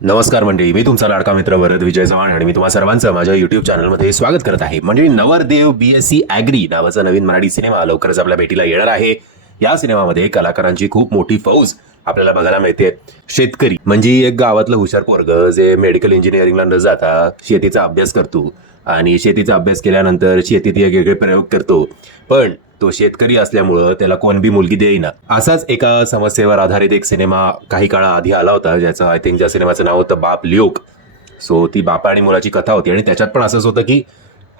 नमस्कार मंडळी, मी तुमचा लाडका मित्र वरद विजय चव्हाण आणि मी तुम्हा सर्वांचं माझ्या युट्यूब चॅनलमध्ये स्वागत करत आहे. मंडळी, नवरदेव BSc ॲग्री नावाचा नवीन मराठी सिनेमा लवकरच आपल्या भेटीला येणार आहे. या सिनेमामध्ये कलाकारांची खूप मोठी फौज आपल्याला बघायला मिळते. शेतकरी म्हणजे एक गावातलं हुशार पोरग जे मेडिकल इंजिनिअरिंगला न जाता शेतीचा अभ्यास करतो आणि शेतीचा अभ्यास केल्यानंतर शेतीत वेगवेगळे प्रयोग करतो. पण तो शेतकरी असल्यामुळं त्याला कोण बी मुलगी देईना. असाच एका समस्येवर आधारित एक सिनेमा काही काळाआधी आला होता, ज्याचं आय थिंक ज्या सिनेमाचं नाव होतं बाप ल्योक. सो ती बापा आणि मुलाची कथा होती आणि त्याच्यात पण असंच होतं की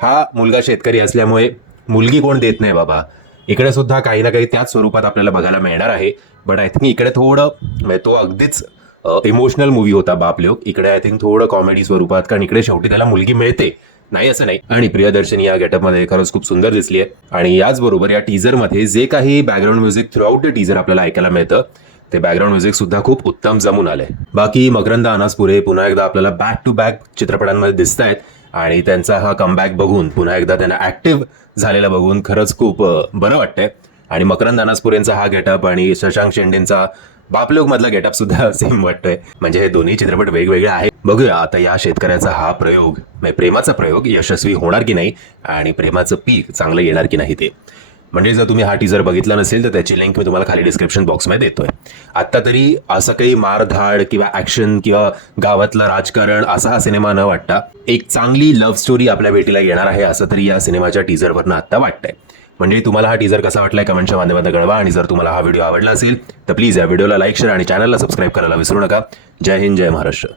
हा मुलगा शेतकरी असल्यामुळे मुलगी कोण देत नाही बाबा. इकडे सुद्धा काही ना काही त्याच स्वरूपात आपल्याला बघायला मिळणार आहे. बट आय थिंक इकडे थोडं म्हणजे तो अगदीच इमोशनल मूवी होता बाप ल्योक. इकडे आय थिंक थोडं कॉमेडी स्वरूपात, कारण इकडे शेवटी त्याला मुलगी मिळते, नाही असं नाही. आणि प्रियदर्शनी या गेटअपमध्ये खरंच खूप सुंदर दिसली आहे. आणि याचबरोबर या टीझरमध्ये जे काही background music throughout the teaser आपल्याला ऐकायला मिळतं, ते बॅकग्राऊंड म्युझिक सुद्धा खूप उत्तम जमून आलंय. बाकी मकरंद अनासपुरे पुन्हा एकदा आपल्याला बॅक टू बॅक चित्रपटांमध्ये दिसत आहेत आणि त्यांचा हा कमबॅक बघून, पुन्हा एकदा त्यांना ऍक्टिव्ह झालेला बघून खरंच खूप बरं वाटतंय. आणि मकरंद अनासपुरेंचा हा गेटअप आणि शशांक शेंडेंचा बापलोक मधला गेटअप सुद्धा सेम वाटतोय. म्हणजे हे दोन्ही चित्रपट वेगवेगळे आहेत. बघूया आता या शेतकऱ्याचा हा प्रयोग, म्हणजे प्रेमाचा प्रयोग, यशस्वी होणार की नाही आणि प्रेमाचं पीक चांगलं येणार की नाही ते. म्हणजे जर तुम्ही हा टीझर बघितला नसेल तर त्याची लिंक मी तुम्हाला खाली डिस्क्रिप्शन बॉक्समध्ये देतोय. आता तरी असं काही मारधाड किंवा ऍक्शन किंवा गावातलं राजकारण असा हा सिनेमा न वाटता एक चांगली लव्ह स्टोरी आपल्या भेटीला येणार आहे, असं तरी या सिनेमाच्या टीझरवरनं आता वाटतंय. म्हणजे तुम्हाला हा टीझर कसा वाटलाय कमेंटच्या माध्यमातून कळवा. आणि जर तुम्हाला हा व्हिडिओ आवडला असेल तर प्लीज या व्हिडिओला लाईक, शेअर आणि चॅनलला सबस्क्राईब करायला विसरू नका. जय हिंद, जय महाराष्ट्र.